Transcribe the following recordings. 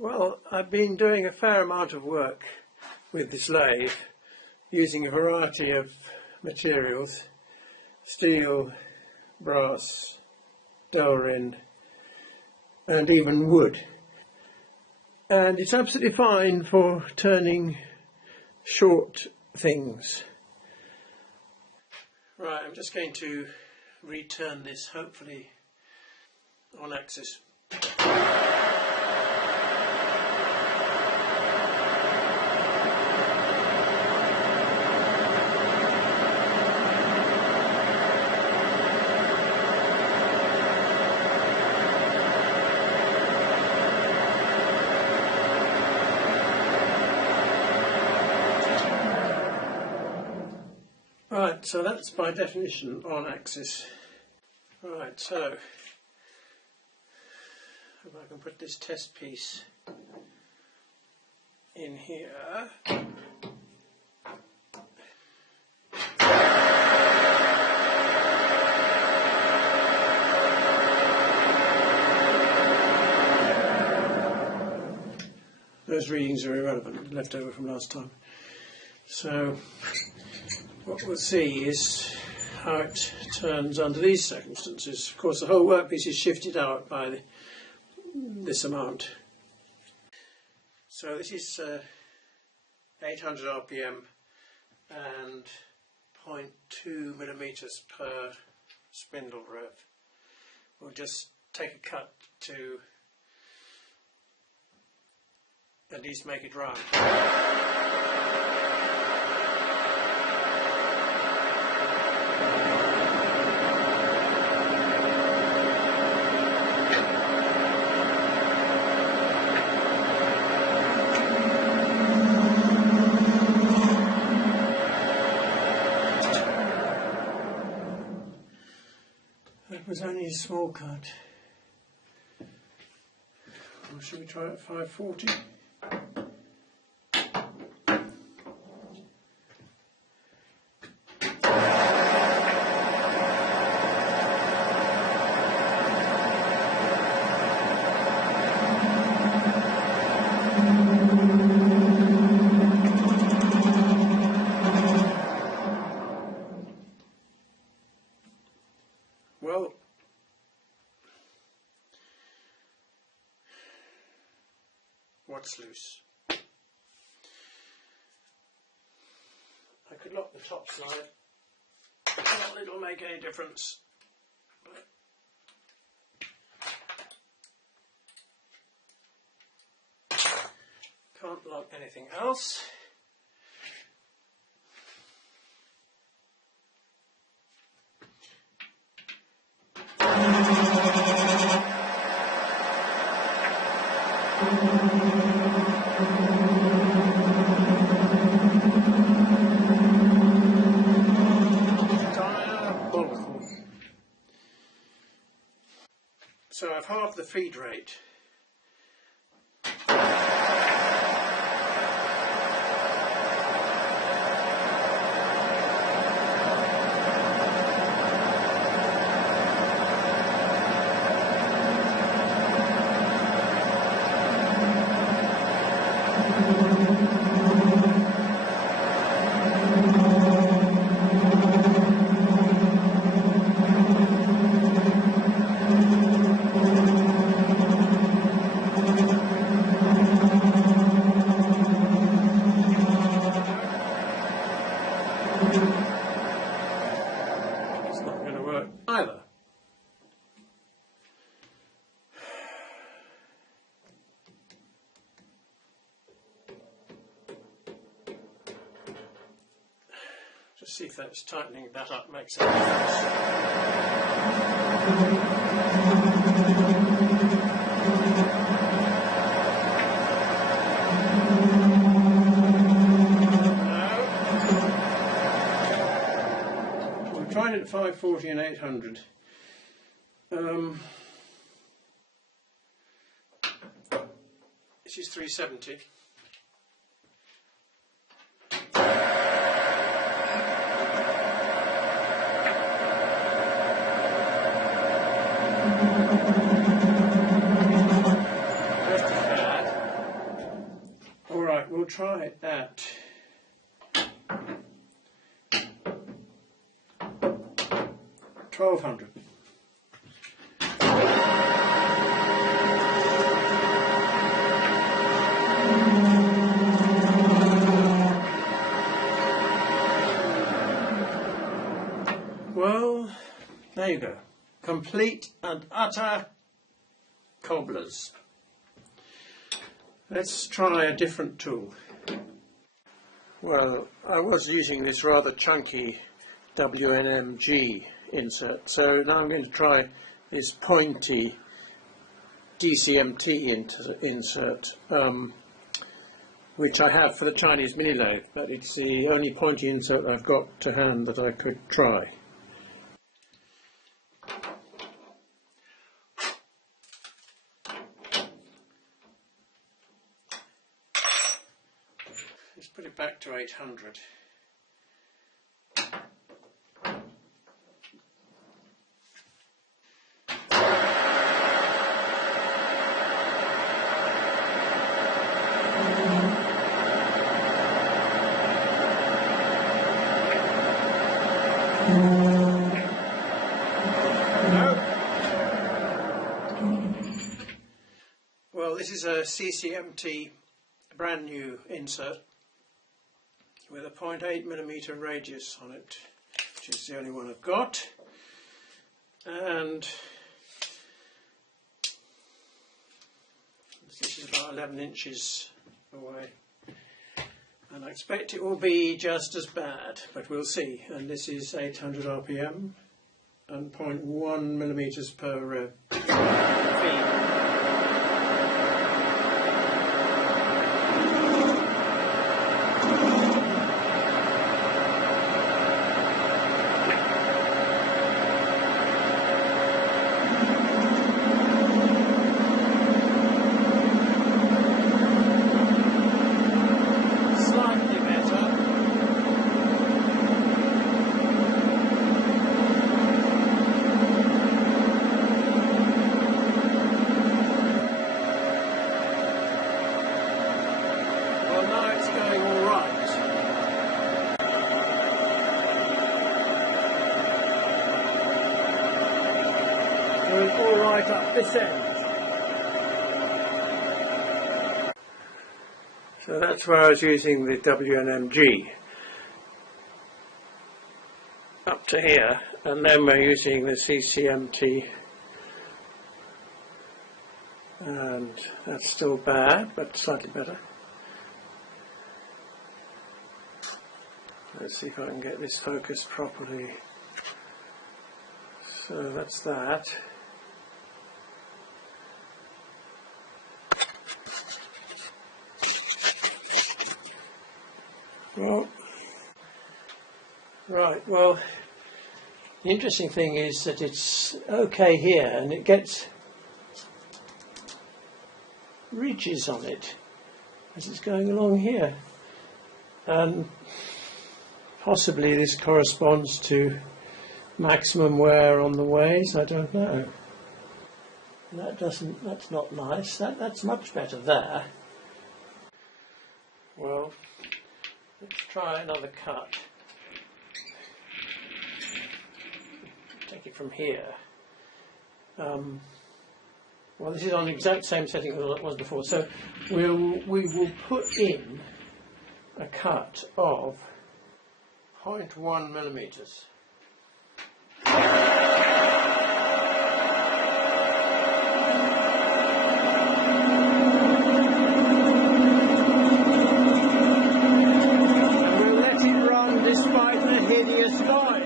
Well, I've been doing a fair amount of work with this lathe using a variety of materials: steel, brass, delrin and even wood. And it's absolutely fine for turning short things. Right, I'm just going to return this, hopefully on axis. Right, so that's by definition on axis. Right, so if I can put this test piece in here. Those readings are irrelevant, left over from last time. So what we'll see is how it turns under these circumstances. Of course, the whole workpiece is shifted out by this amount. So this is 800 RPM and 0.2 millimeters per spindle rev. We'll just take a cut to at least make it round. That was only a small cut. Or should we try at 540? Well, what's loose? I could lock the top side. Not that it'll make any difference. But can't lock anything else. Diabolical. So I've halved the feed rate. It's not going to work either. Just see if that's tightening that up makes a Tried it at 540 and 800. This is 370. Just as bad. try it at 1200. Well, there you go. Complete and utter cobblers. Let's try a different tool. Well, I was using this rather chunky WNMG insert, so now I'm going to try this pointy DCMT insert, which I have for the Chinese mini lathe, but it's the only pointy insert I've got to hand that I could try. Let's put it back to 800. Well, this is a CCMT brand new insert with a 0.8mm radius on it, which is the only one I've got, and this is about 11 inches away, and I expect it will be just as bad, but we'll see. And this is 800 RPM and 0.1mm per feed. All right up this end. So that's where I was using the WNMG up to here, and then we're using the CCMT, and that's still bad, but slightly better. Let's see if I can get this focused properly. So that's that. Well, right, well, the interesting thing is that it's okay here, and it gets ridges on it as it's going along here, and possibly this corresponds to maximum wear on the ways. I don't know. That's not nice. That's much better there. Well, let's try another cut. Take it from here. Well, this is on the exact same setting as it was before. So we will put in a cut of 0.1mm. Despite the hideous noise.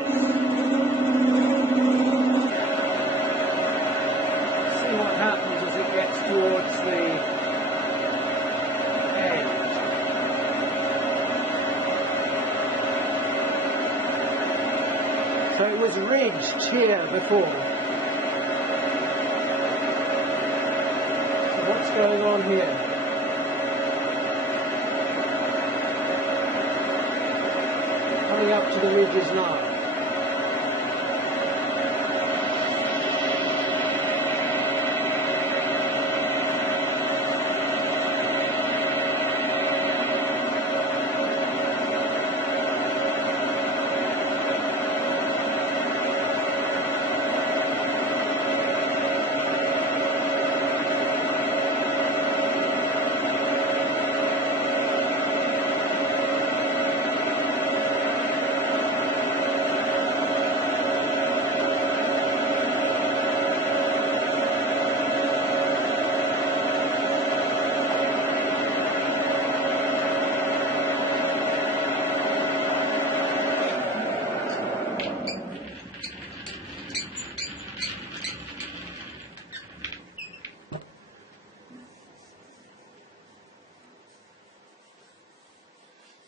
See what happens as it gets towards the end. So it was ridged here before. So what's going on here? Up to the ridges now.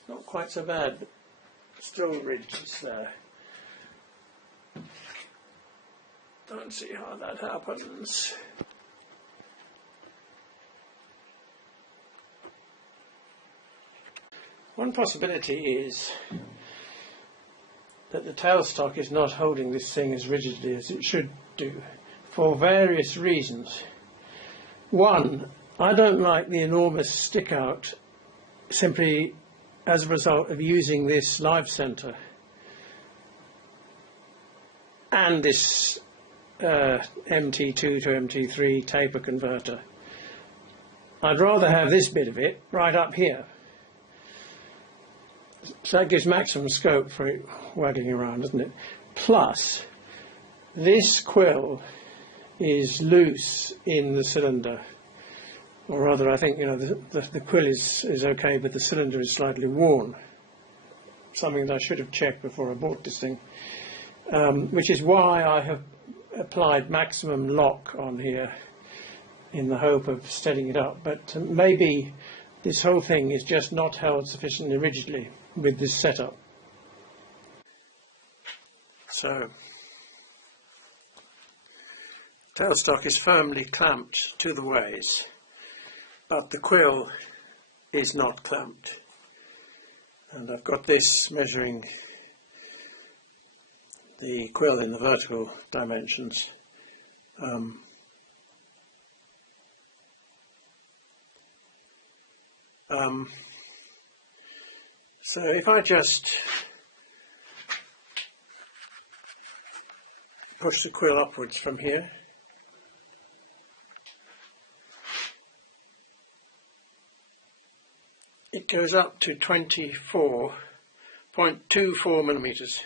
not quite so bad, but still ridges there. Don't see how that happens. One possibility is that the tailstock is not holding this thing as rigidly as it should do, for various reasons. One, I don't like the enormous stick out simply as a result of using this live centre and this MT2 to MT3 taper converter. I'd rather have this bit of it right up here. So that gives maximum scope for it waggling around, doesn't it? Plus, this quill is loose in the cylinder. Or rather, I think, you know, the quill is okay, but the cylinder is slightly worn. Something that I should have checked before I bought this thing. Which is why I have applied maximum lock on here in the hope of steadying it up. But maybe this whole thing is just not held sufficiently rigidly with this setup. So, tailstock is firmly clamped to the ways, but the quill is not clamped. And I've got this measuring the quill in the vertical dimensions. So if I just push the quill upwards from here, it goes up to 24.24 millimeters,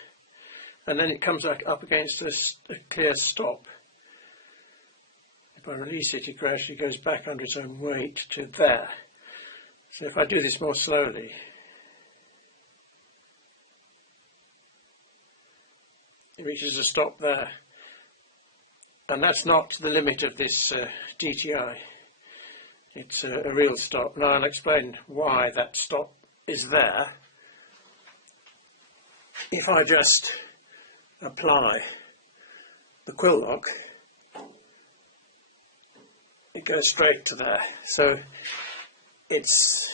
and then it comes up against a clear stop. If I release it, it gradually goes back under its own weight to there. So if I do this more slowly, it reaches a stop there. And that's not the limit of this DTI. It's a real stop. Now I'll explain why that stop is there. If I just apply the quill lock, it goes straight to there. So it's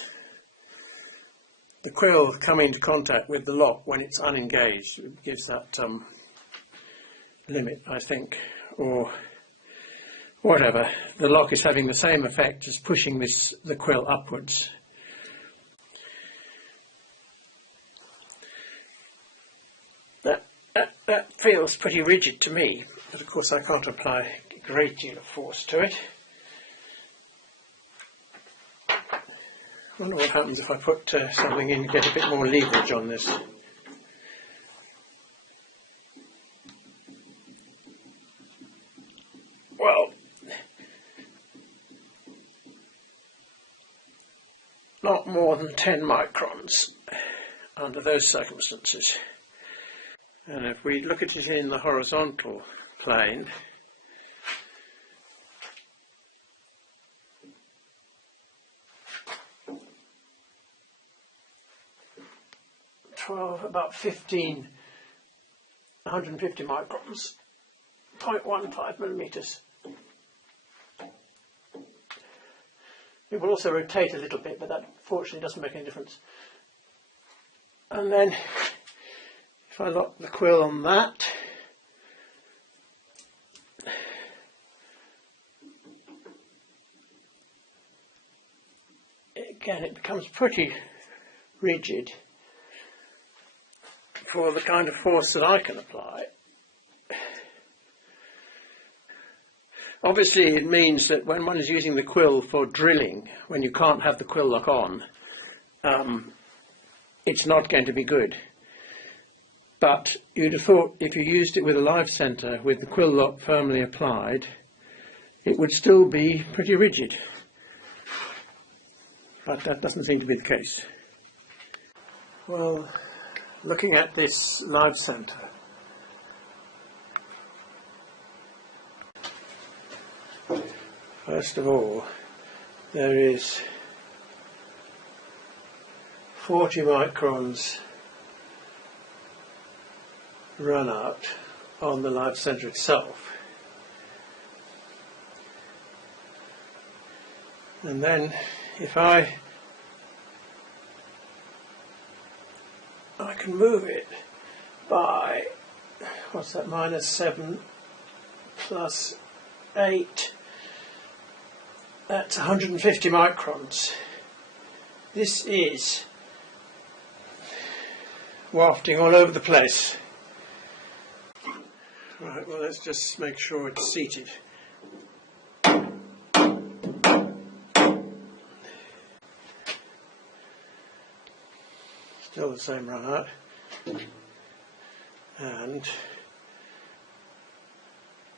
the quill coming into contact with the lock when it's unengaged. It gives that limit, I think, or whatever. The lock is having the same effect as pushing the quill upwards. That feels pretty rigid to me, but of course I can't apply a great deal of force to it. I wonder what happens if I put something in and get a bit more leverage on this. Well, not more than 10 microns under those circumstances. And if we look at it in the horizontal plane, about 150 microns, 0.15 millimeters. It will also rotate a little bit, but that fortunately doesn't make any difference. And then if I lock the quill on that, again it becomes pretty rigid for the kind of force that I can apply. Obviously it means that when one is using the quill for drilling, when you can't have the quill lock on, it's not going to be good. But you'd have thought if you used it with a live centre with the quill lock firmly applied, it would still be pretty rigid. But that doesn't seem to be the case. Well, looking at this live centre, first of all, there is 40 microns run out on the lathe centre itself. And then if I can move it by, what's that, -7 plus 8, that's 150 microns. This is wafting all over the place. Right, well, let's just make sure it's seated. Still the same run out, and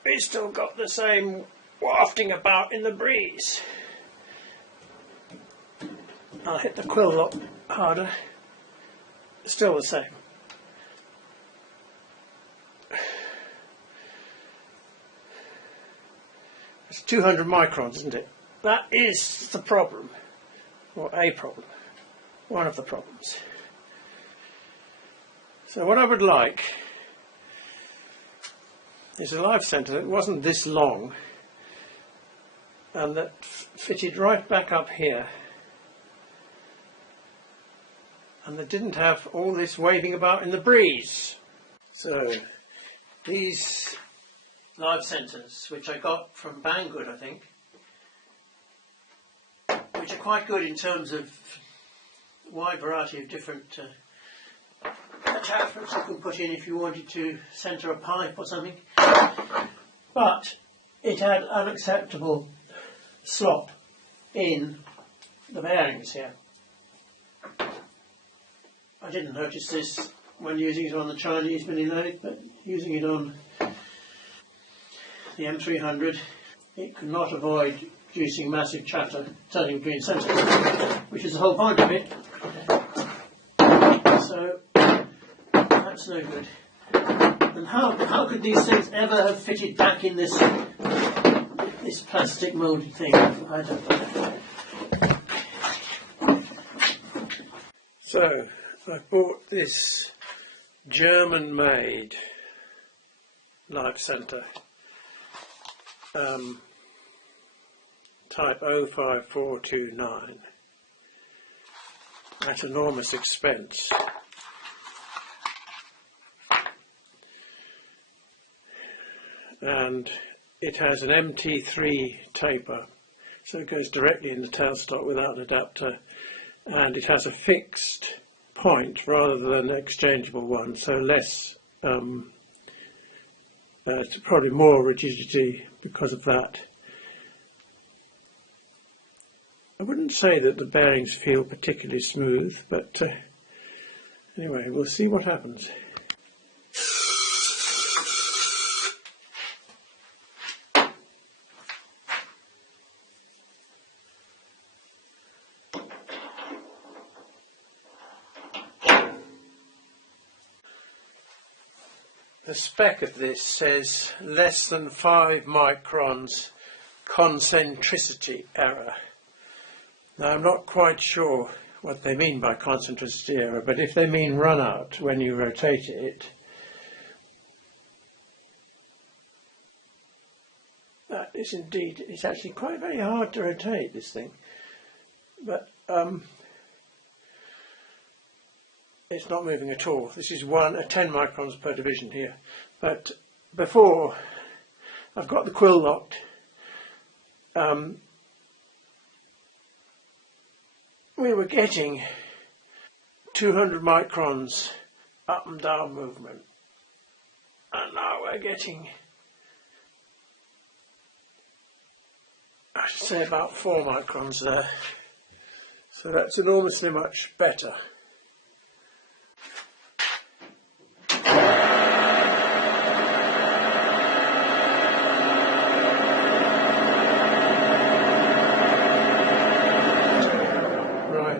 we still got the same wafting about in the breeze. I'll hit the quill lock harder, still the same. It's 200 microns, isn't it? That is the problem, or a problem, one of the problems. So what I would like is a lathe centre that wasn't this long and that fitted right back up here, and that didn't have all this waving about in the breeze. So these lathe centres, which I got from Banggood, I think, which are quite good in terms of wide variety of different attachments you can put in if you wanted to centre a pipe or something, but it had unacceptable slop in the bearings here. I didn't notice this when using it on the Chinese mini lathe, but using it on the M300, it could not avoid producing massive chatter turning between centres, which is the whole point of it. So that's no good. And how could these things ever have fitted back in this plastic moulded thing? I don't know. So I bought this German-made lathe centre, type 05429, at enormous expense. And it has an MT3 taper, so it goes directly in the tailstock without an adapter, and it has a fixed point rather than an exchangeable one, so less, probably more rigidity because of that. I wouldn't say that the bearings feel particularly smooth, but anyway, we'll see what happens. The spec of this says less than 5 microns concentricity error. Now I'm not quite sure what they mean by concentricity error, but if they mean run out when you rotate it, that is indeed, it's actually quite very hard to rotate this thing, but it's not moving at all. This is 10 microns per division here. But before I've got the quill locked, we were getting 200 microns up and down movement, and now we're getting, I should say, about 4 microns there. So that's enormously much better.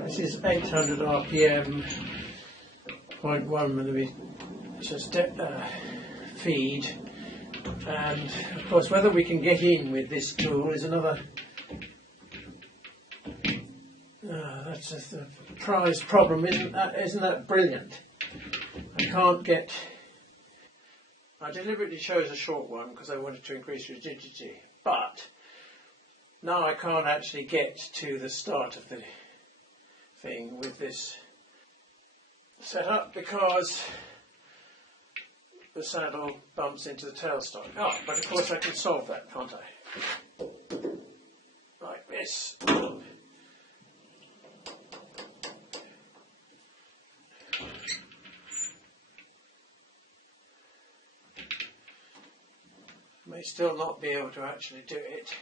This is 800 RPM, 0.1 millimeters feed, and of course whether we can get in with this tool is another That's the prize problem, isn't that brilliant? I can't get... I deliberately chose a short one because I wanted to increase rigidity, but now I can't actually get to the start of the thing with this setup because the saddle bumps into the tailstock. Oh, but of course I can solve that, can't I? Like this. May still not be able to actually do it.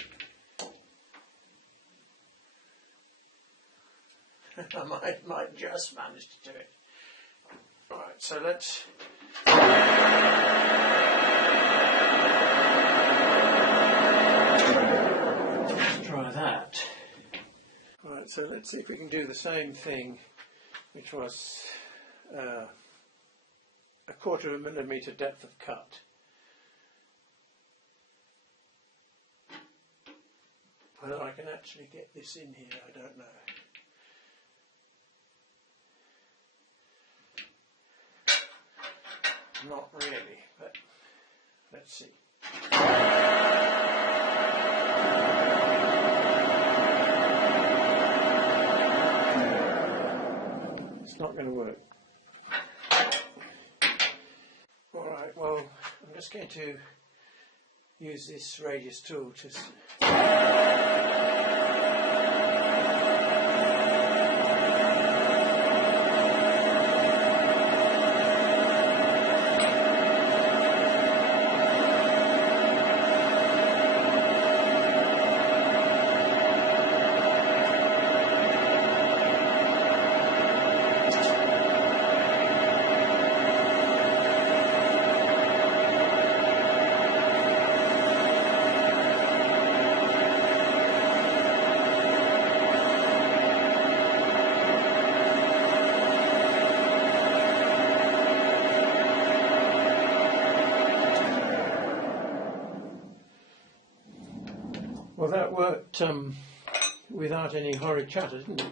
I might just manage to do it. Right, so let's try that. Right, so let's see if we can do the same thing, which was a 1/4 millimetre depth of cut. Whether I can actually get this in here, I don't know. Not really, but let's see. It's not going to work. Alright, well, I'm just going to use this radius tool to... Well, that worked without any horrid chatter, didn't it?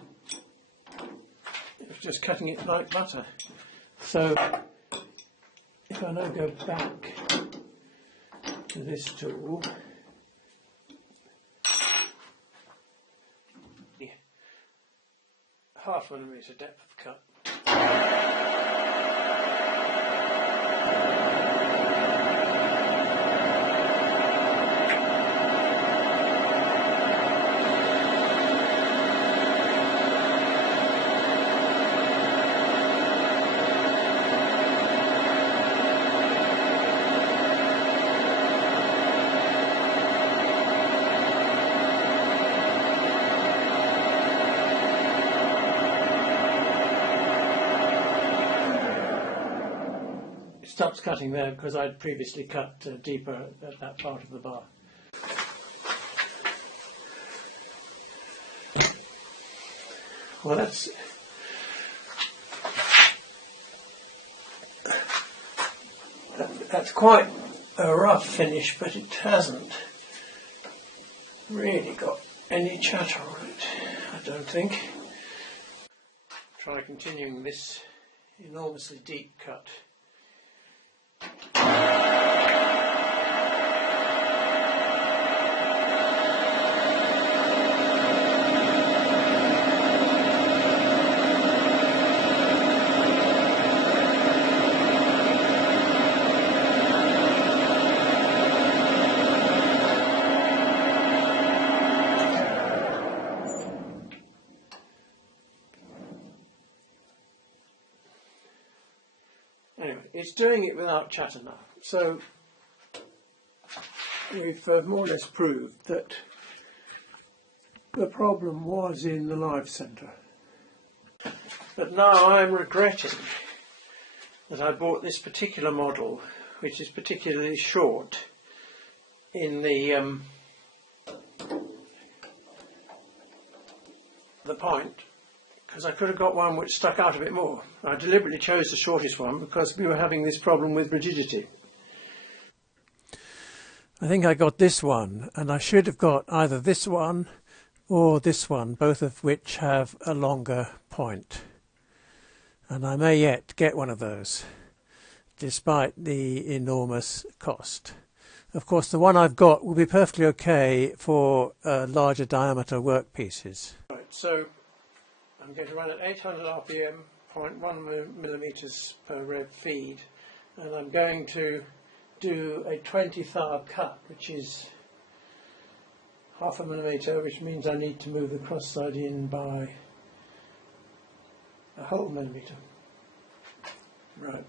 It was just cutting it like butter. So, if I now go back to this tool, half millimetre depth of cut. Stops cutting there because I'd previously cut deeper at that part of the bar. Well, that's quite a rough finish, but it hasn't really got any chatter on it, I don't think. Try continuing this enormously deep cut. Anyway, it's doing it without chatter now. So we've more or less proved that the problem was in the live centre. But now I'm regretting that I bought this particular model, which is particularly short in the point, because I could have got one which stuck out a bit more. I deliberately chose the shortest one because we were having this problem with rigidity. I think I got this one, and I should have got either this one or this one, both of which have a longer point. And I may yet get one of those, despite the enormous cost. Of course, the one I've got will be perfectly okay for larger diameter workpieces. Right, so I'm going to run at 800 RPM, 0.1 millimeters per rev feed, and I'm going to do a 20 thou cut, which is half a millimeter, which means I need to move the cross side in by a whole millimeter. Right.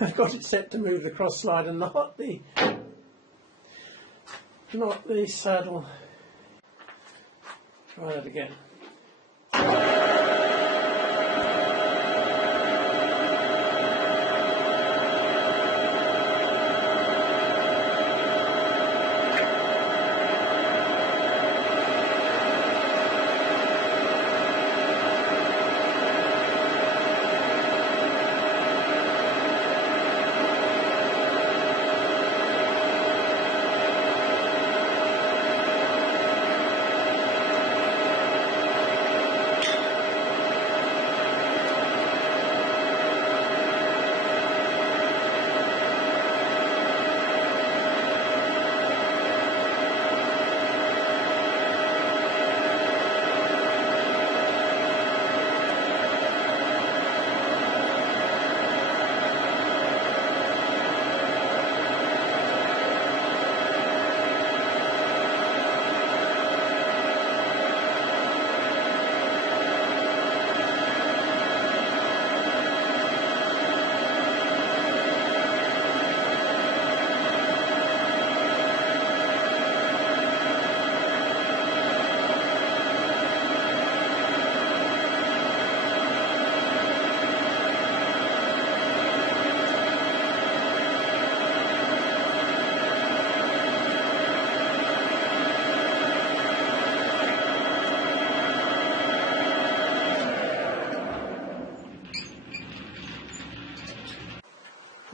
I've got it set to move the cross slide and not the saddle. Try that again.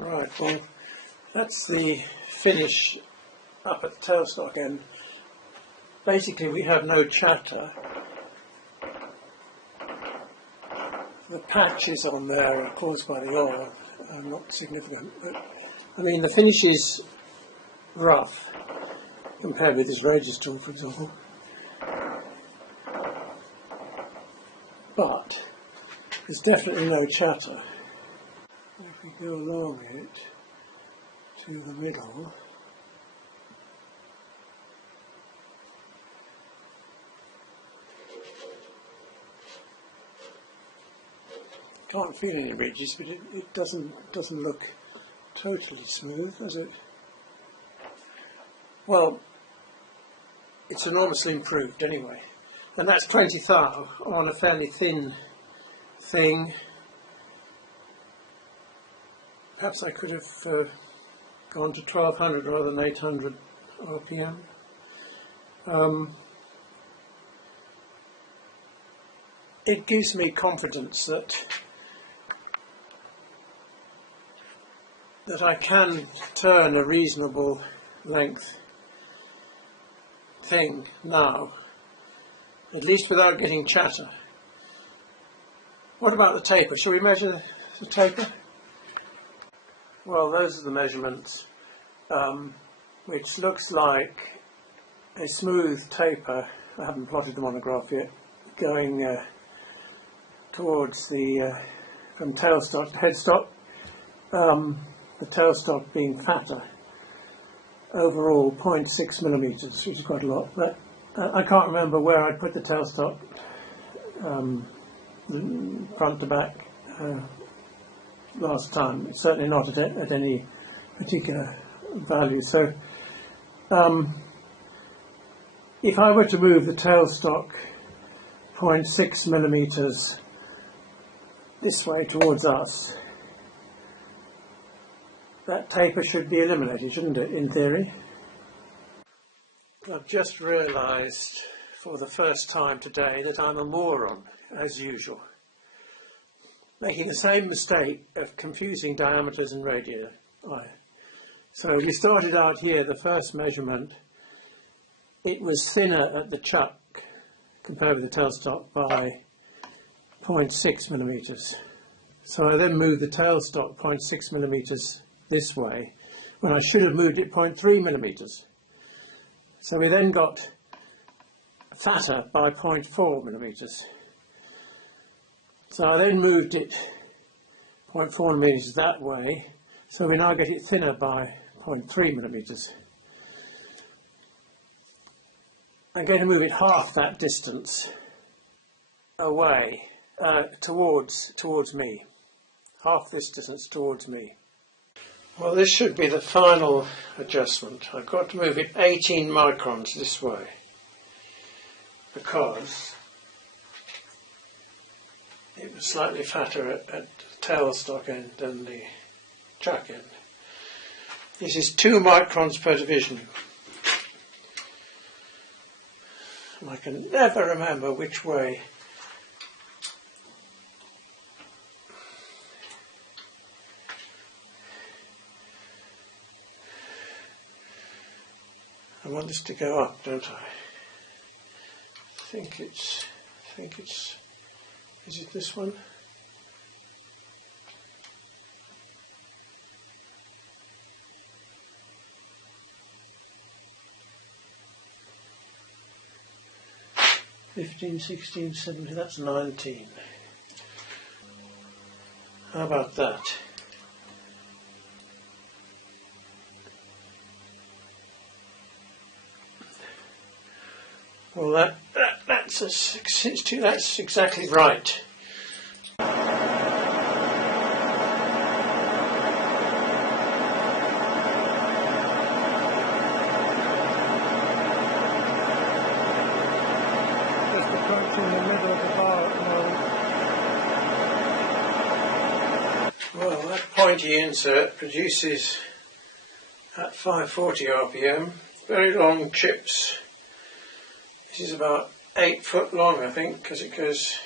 Right, well, that's the finish up at the tailstock end. Basically, we have no chatter. The patches on there are caused by the oil, not significant. But, I mean, the finish is rough compared with this Rages tool, for example. But there's definitely no chatter. If we go along it to the middle, can't feel any ridges, but it doesn't look totally smooth, does it? Well, it's enormously improved anyway, and that's 20 thou on a fairly thin thing. Perhaps I could have gone to 1200 rather than 800 RPM. It gives me confidence that I can turn a reasonable length thing now, at least without getting chatter. What about the taper? Shall we measure the taper? Well, those are the measurements, which looks like a smooth taper. I haven't plotted them on a graph yet, going towards the, from tailstock to headstock, the tailstock being fatter. Overall 0.6 millimeters, which is quite a lot, but I can't remember where I put the tailstock, front to back, last time. It's certainly not at any particular value. So if I were to move the tailstock 0.6 millimeters this way towards us, that taper should be eliminated, shouldn't it, in theory? I've just realised for the first time today that I'm a moron, as usual, making the same mistake of confusing diameters and radii. So we started out here, the first measurement, it was thinner at the chuck compared with the tailstock by 0.6 millimeters. So I then moved the tailstock 0.6 millimeters this way, when I should have moved it 0.3 millimeters. So we then got fatter by 0.4 millimeters. So I then moved it 0.4 millimeters that way, so we now get it thinner by 0.3 millimeters. I'm going to move it half that distance away, towards me. Half this distance towards me. Well, this should be the final adjustment. I've got to move it 18 microns this way because it was slightly fatter at the tailstock end than the chuck end. This is 2 microns per division. I can never remember which way I want this to go up, don't I? I think it's, is it this one? $15, $16, $17, that's 19. How about that? Well, that's exactly right. Just approaching the middle of the bar at the moment. Well, that pointy insert produces at 540 RPM very long chips. This is about 8 foot long, I think, because it's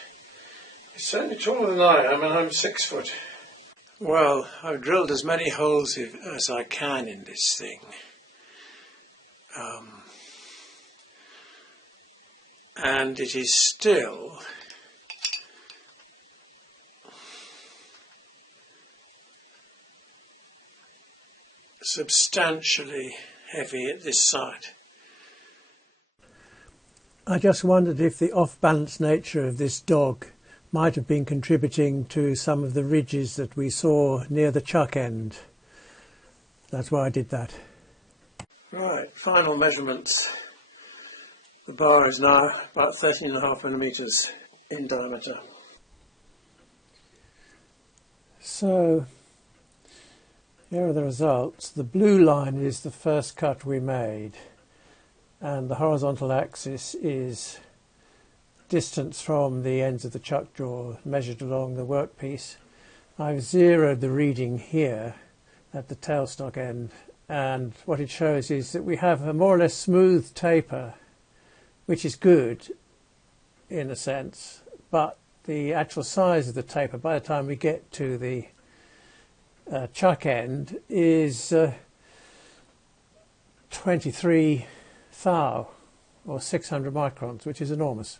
certainly taller than I am, and I'm 6 foot. Well, I've drilled as many holes as I can in this thing. And it is still substantially heavy at this side. I just wondered if the off-balance nature of this dog might have been contributing to some of the ridges that we saw near the chuck end. That's why I did that. Right, final measurements. The bar is now about 13.5 millimeters in diameter. So, here are the results. The blue line is the first cut we made, and the horizontal axis is distance from the ends of the chuck jaw measured along the workpiece. I've zeroed the reading here at the tailstock end, and what it shows is that we have a more or less smooth taper, which is good in a sense, but the actual size of the taper by the time we get to the chuck end is 23 thou, or 600 microns, which is enormous.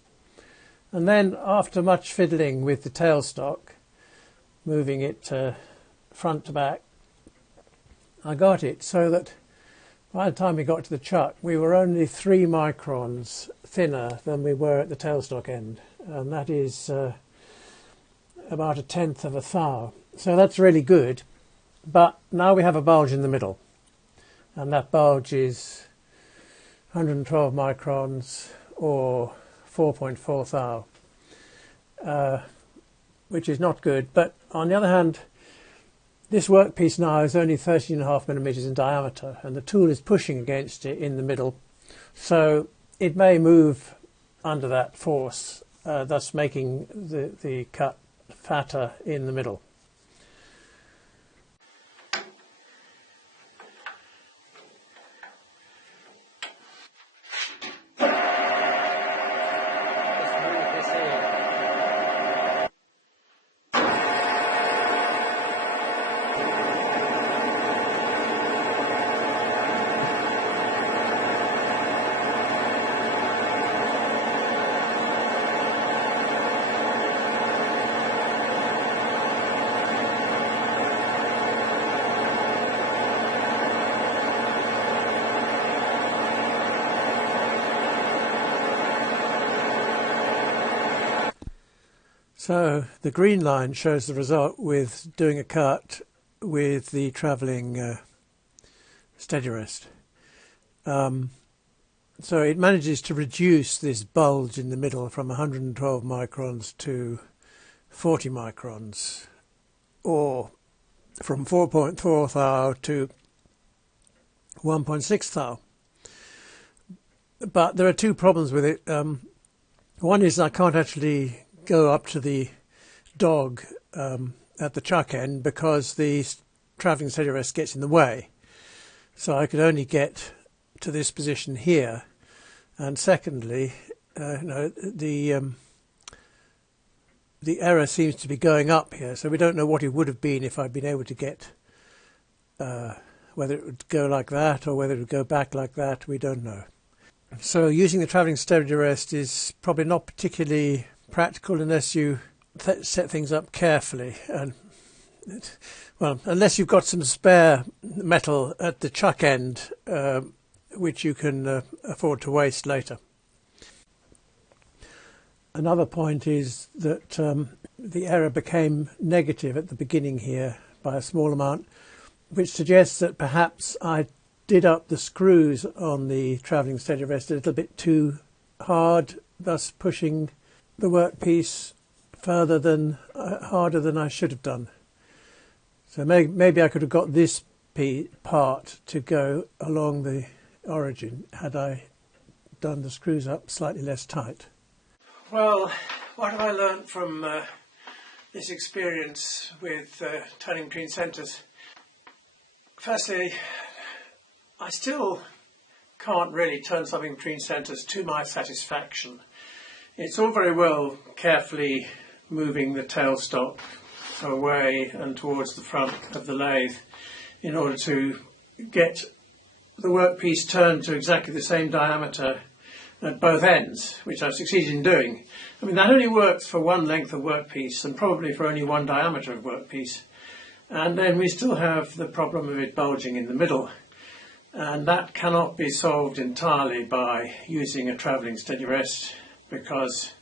And then after much fiddling with the tailstock, moving it front to back, I got it so that by the time we got to the chuck, we were only 3 microns thinner than we were at the tailstock end, and that is about 1/10 of a thou. So that's really good, but now we have a bulge in the middle, and that bulge is 112 microns or 4.4 thou, which is not good. But on the other hand, this workpiece now is only 13.5 millimeters in diameter, and the tool is pushing against it in the middle, so it may move under that force thus making the cut fatter in the middle. So the green line shows the result with doing a cut with the travelling steady rest. So it manages to reduce this bulge in the middle from 112 microns to 40 microns, or from 4.4 thou to 1.6 thou. But there are two problems with it. One is I can't actually go up to the dog at the chuck end because the travelling steady rest gets in the way. So I could only get to this position here. And secondly, the error seems to be going up here, so we don't know what it would have been if I'd been able to get, whether it would go like that or whether it would go back like that, we don't know. So using the travelling steady rest is probably not particularly practical unless you set things up carefully, and well, unless you've got some spare metal at the chuck end which you can afford to waste later. Another point is that the error became negative at the beginning here by a small amount, which suggests that perhaps I did up the screws on the travelling steady rest a little bit too hard, thus pushing the workpiece further than harder than I should have done. So maybe I could have got this part to go along the origin had I done the screws up slightly less tight. Well, what have I learned from this experience with turning between centres? Firstly, I still can't really turn something between centres to my satisfaction. It's all very well carefully moving the tailstock away and towards the front of the lathe in order to get the workpiece turned to exactly the same diameter at both ends, which I've succeeded in doing. I mean, that only works for one length of workpiece and probably for only one diameter of workpiece. And then we still have the problem of it bulging in the middle. And that cannot be solved entirely by using a travelling steady rest, because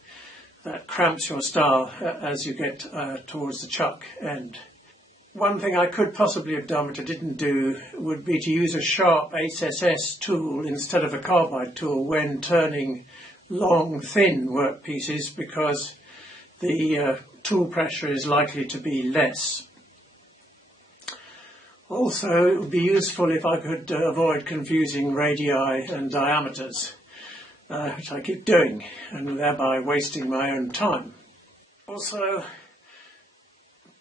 that cramps your style as you get towards the chuck end. One thing I could possibly have done, which I didn't do, would be to use a sharp 8SS tool instead of a carbide tool when turning long, thin workpieces, because the tool pressure is likely to be less. Also, it would be useful if I could avoid confusing radii and diameters, which I keep doing, and thereby wasting my own time. Also,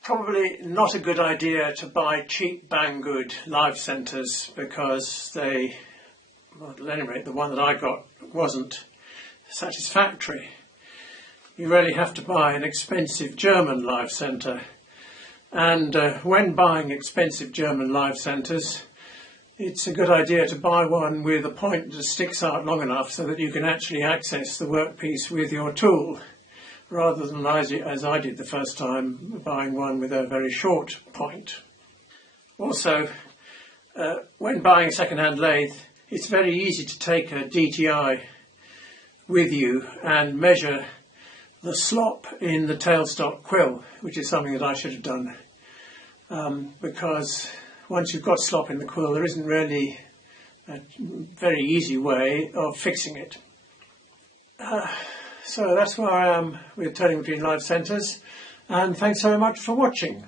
probably not a good idea to buy cheap Banggood live centres, because they, well, at any rate the one that I got wasn't satisfactory. You really have to buy an expensive German live centre, and when buying expensive German live centres, it's a good idea to buy one with a point that sticks out long enough so that you can actually access the workpiece with your tool, rather than as I did the first time, buying one with a very short point. Also, when buying a second-hand lathe, it's very easy to take a DTI with you and measure the slop in the tailstock quill, which is something that I should have done, because once you've got slop in the quill, there isn't really a very easy way of fixing it. So that's where I am with turning between live centres, and thanks very much for watching.